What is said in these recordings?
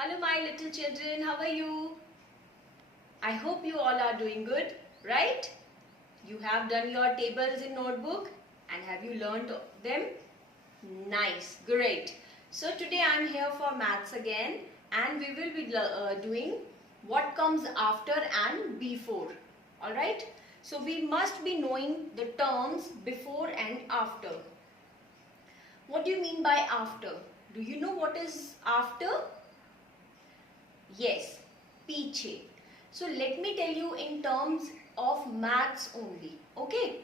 Hello my little children, how are you? I hope you all are doing good, right? You have done your tables in notebook and have you learned them? Nice, great. So today I am here for maths again and we will be doing what comes after and before. Alright? So we must be knowing the terms before and after. What do you mean by after? Do you know what is after? Yes, पीछे. So let me tell you in terms of maths only. Okay.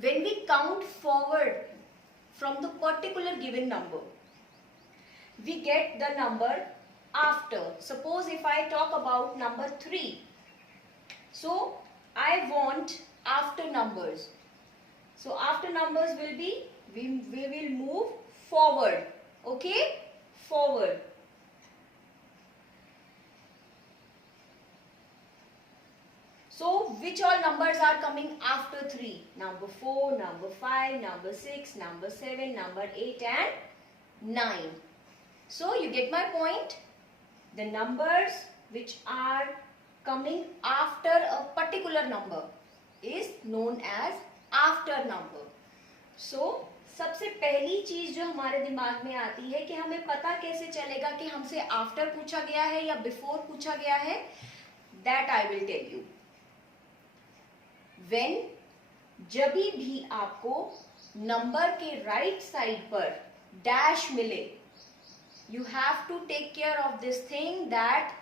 When we count forward from the particular given number, we get the number after. Suppose if I talk about number 3. So I want after numbers. So after numbers will be, we will move forward. Okay. Forward. So, which all numbers are coming after 3? Number 4, number 5, number 6, number 7, number 8 and 9. So, you get my point? The numbers which are coming after a particular number is known as after number. So, सबसे पहली चीज जो हमारे दिमाग में आती है कि हमें पता कैसे चलेगा कि हमसे आफ्टर पूछा गया है या बिफोर पूछा गया है, that I will tell you. When जब भी आपको नंबर के राइट साइड पर डैश मिले, you have to take care of this thing that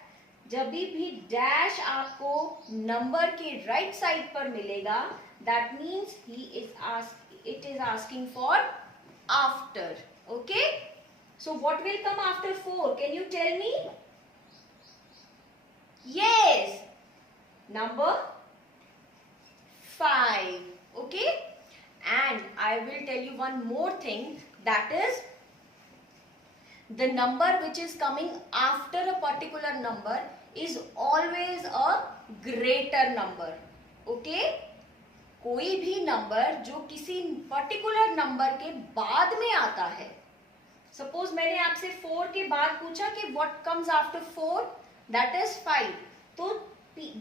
जब भी डैश आपको नंबर के राइट साइड पर मिलेगा, that means it is asking for after. Okay? So what will come after 4? Can you tell me? Yes, number 5. Okay, and I will tell you one more thing, that is the number which is coming after a particular number is always a greater number. Okay, कोई भी number जो किसी particular number के बाद में आता है, suppose मैंने आपसे 4 के बाद पूछा कि what comes after 4, that is 5, तो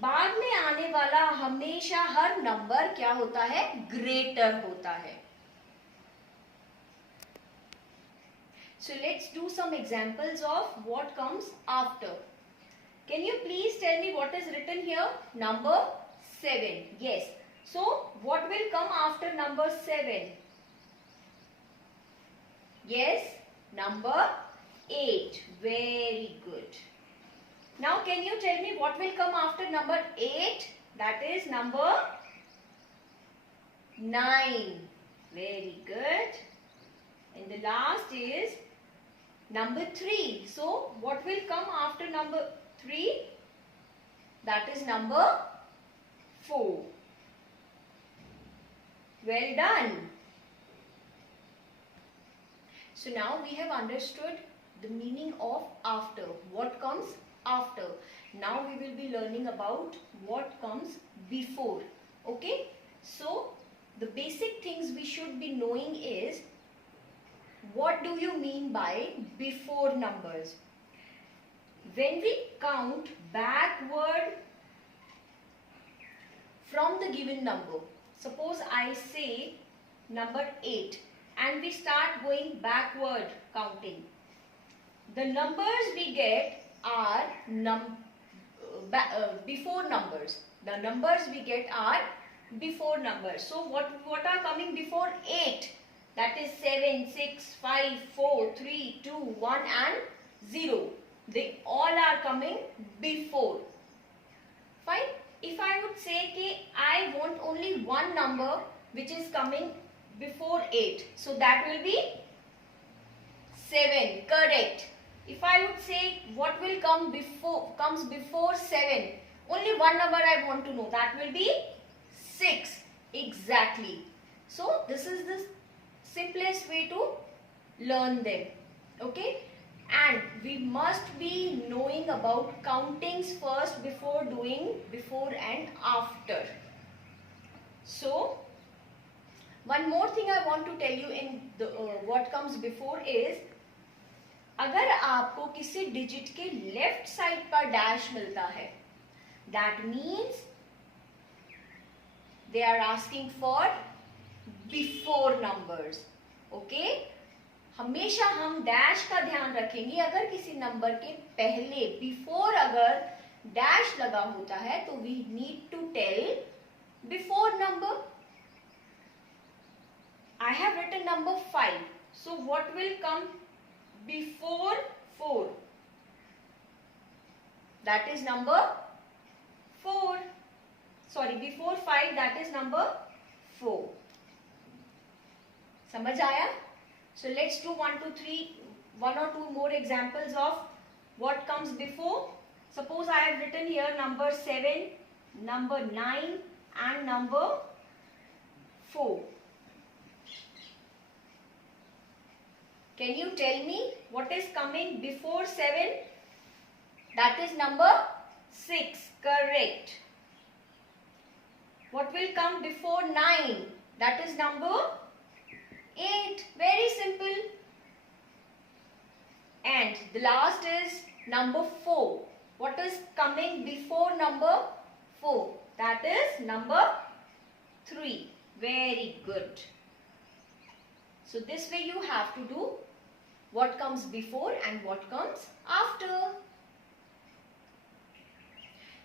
बाद में आने वाला हमेशा हर नंबर क्या होता है? ग्रेटर होता है. So let's do some examples of what comes after. Can you please tell me what is written here? Number 7. Yes. So what will come after number 7? Yes, number 8. Very good. Now can you tell me what will come after number 8? That is number 9. Very good. And the last is number 3. So what will come after number 3? That is number 4. Well done. So now we have understood the meaning of after. What comes after. Now we will be learning about what comes before. Okay, so the basic things we should be knowing is, what do you mean by before numbers? When we count backward from the given number, suppose I say number 8 and we start going backward counting, the numbers we get are before numbers. The numbers we get are before numbers. So what are coming before 8? That is 7, 6, 5, 4, 3, 2, 1 and 0. They all are coming before. Fine. If I would say कि I want only one number which is coming before 8, so that will be 7. Correct. If I would say what will comes before 7, only one number I want to know, that will be 6. Exactly. So this is the simplest way to learn them. Okay, and we must be knowing about countings first before doing before and after. So one more thing I want to tell you in the what comes before is, अगर आपको किसी digit के left side पर dash मिलता है, that means they are asking for before numbers. Okay, हमेशा हम dash का ध्यान रखेंगे. अगर किसी नंबर के पहले बिफोर अगर डैश लगा होता है तो we need to tell before number. I have written number 5. So what will come before 4? That is number 4. Sorry, before 5 that is number 4. समझ आया? So let's do 1, 2, 3, 1 or 2 more examples of what comes before. Suppose I have written here number 7, number 9 and number 4. Can you tell me what is coming before 7? That is number 6. Correct. What will come before 9? That is number 8. Very simple. And the last is number 4. What is coming before number 4? That is number 3. Very good. So this way you have to do what comes before and what comes after.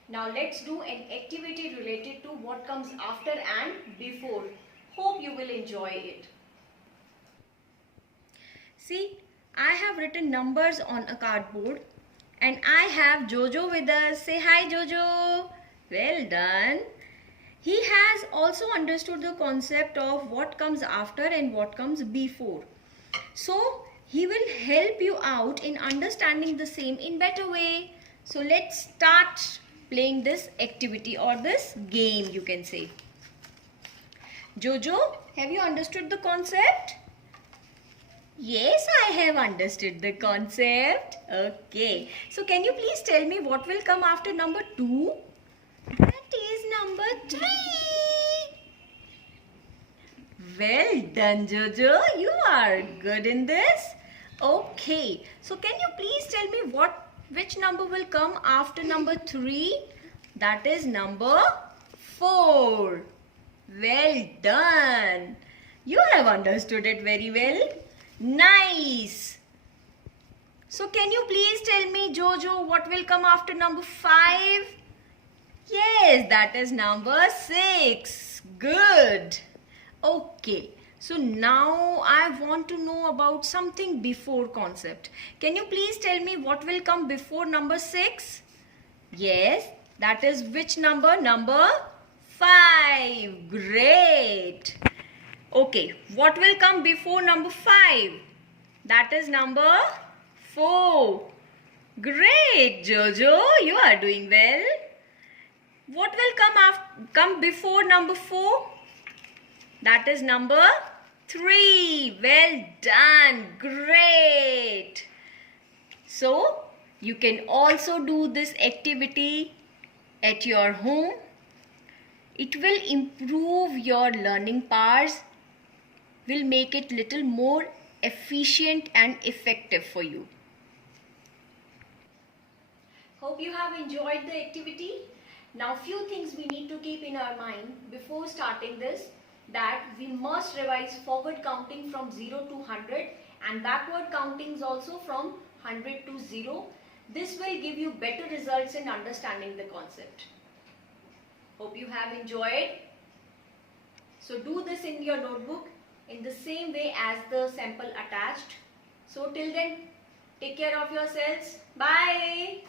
Now let's do an activity related to what comes after and before. Hope you will enjoy it. See, I have written numbers on a cardboard and I have Jojo with us. Say hi, Jojo. Well done. He has also understood the concept of what comes after and what comes before. So he will help you out in understanding the same in better way. So let's start playing this activity or this game, you can say. Jojo, have you understood the concept? Yes, I have understood the concept. Okay. So can you please tell me what will come after number 2? That is number 3. Well done, Jojo. You are good in this. Okay. So can you please tell me which number will come after number 3? That is number 4. Well done. You have understood it very well. Nice. So can you please tell me, Jojo, what will come after number 5? Yes, that is number 6. Good. Okay. So now I want to know about something before concept. Can you please tell me what will come before number 6? Yes, that is which number? Number 5. Great. Okay, what will come before number 5? That is number 4. Great, Jojo. You are doing well. What will come before number 4? That is number 3. Well done. Great. So, you can also do this activity at your home. It will improve your learning powers, will make it little more efficient and effective for you. Hope you have enjoyed the activity. Now, few things we need to keep in our mind before starting this, that we must revise forward counting from 0 to 100 and backward countings also from 100 to 0. This will give you better results in understanding the concept. Hope you have enjoyed. So do this in your notebook in the same way as the sample attached. So till then, take care of yourselves. Bye.